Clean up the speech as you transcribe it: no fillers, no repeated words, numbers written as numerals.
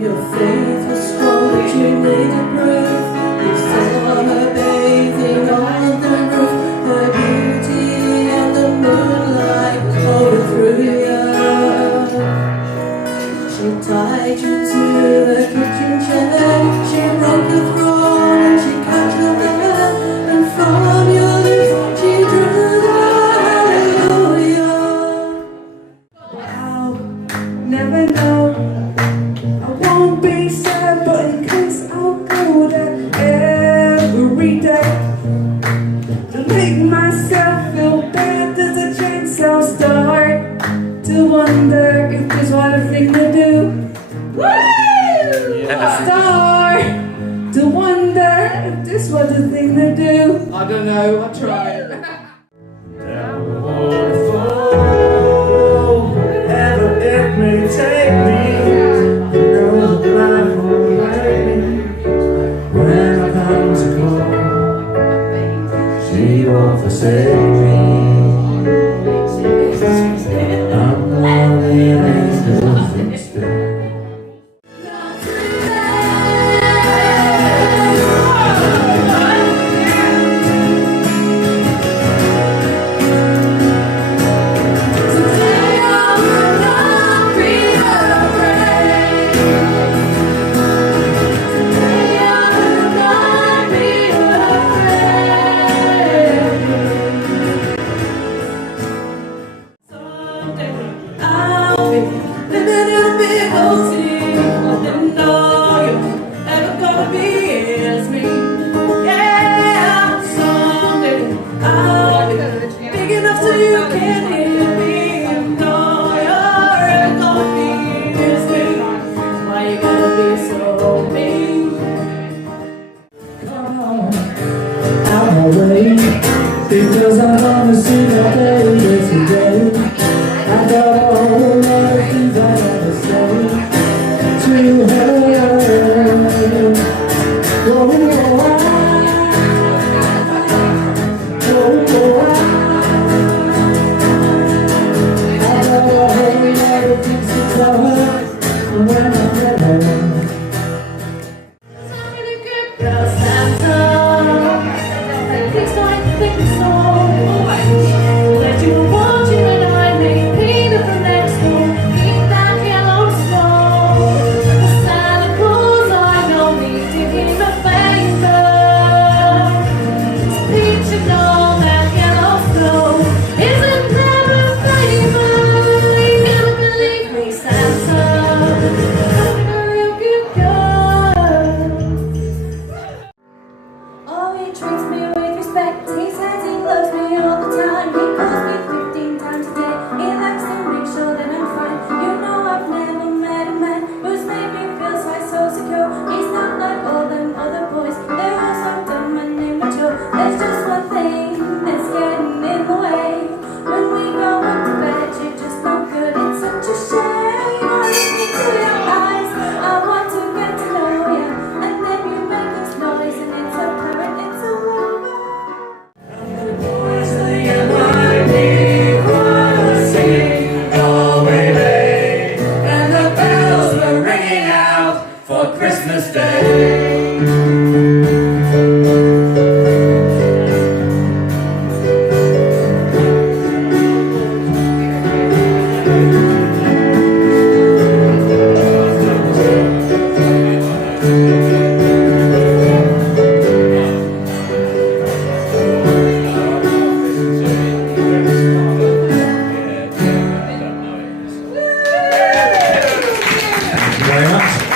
Your faith was strong, but you needed proof. You saw her bathing on the roof, her beauty and the moonlight overthrew you. She tied you to a kitchen chair, she broke the throne and she cut your hair, and from your lips she drew the hallelujah. I'll never know. I won't be sad, but in case I'll go there every day to make myself feel bad. There's a chance I'll start to wonder if this was a thing to do. Woo! Yeah. Start to wonder if this was a thing to do. I don't know, I'll try it. Down the waterfall, wherever it may take me, you know the life won't let me. When I come to call, she won't forsake me. I'm lonely angels instead. Because I wanna see your day today. I got all the right things I ever say to her. Oh, I got a whole lot of things to tell her when I get home. For Christmas Day. Thank you very much.